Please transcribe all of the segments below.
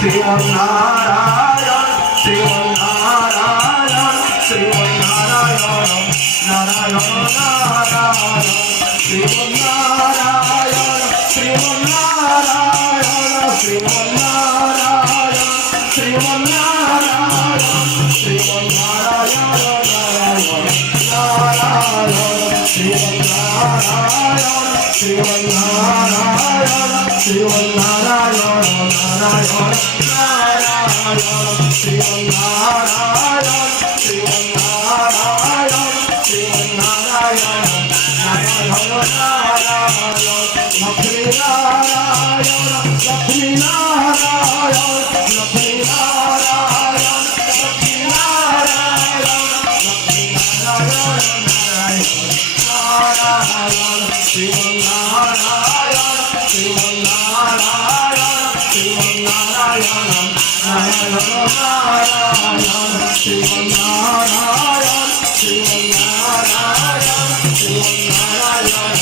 শ্রীমন্নারায়ণ শ্রীমন্নারায়ণ শ্রীমন্নারায়ণ নারায়ণ নারায়ণ শ্রীমন্নারায়ণ শ্রীমন্নারায়ণ শ্রীমন্নারায়ণ শ্রীমন্নারায়ণ শ্রীমন্নারায়ণ নারায়ণ শ্রীমন্নারায়ণ শ্রীমন্নারায়ণ শ্রীমন্নারায়ণ নারায়ণ নারায়ণ শ্রীমন্নারায়ণ শ্রীমন্নারায়ণ শ্রীমন্নারায়ণ নারায়ণ নারায়ণ লক্ষ্মীনারায়ণ লক্ষ্মীনারায়ণ লক্ষ্মীনারায়ণ লক্ষ্মীনারায়ণ লক্ষ্মীনারায়ণ নারায়ণ শ্রীমন্নারায়ণ শ্রীমন্নারায়ণ শ্রীমন্নারায়ণ নারায়ণ নারায়ণ শ্রীমন্নারায়ণ শ্রীমন্নারায়ণ শ্রীমন্নারায়ণ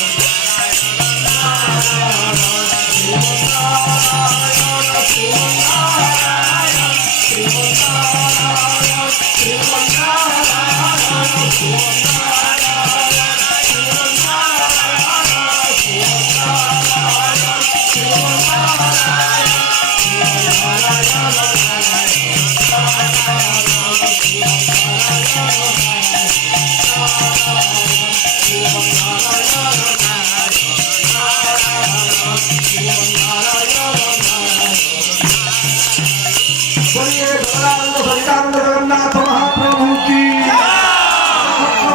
जगन्नाथ महाप्रभु की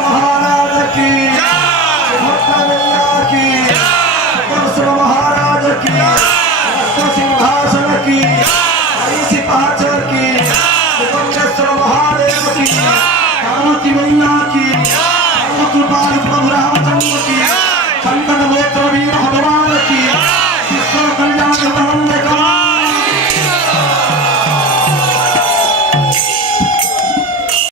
महाराज की की महाराज की सिंहासन की सिपाचर की महादेव की पार्वती मैया की प्रभु राम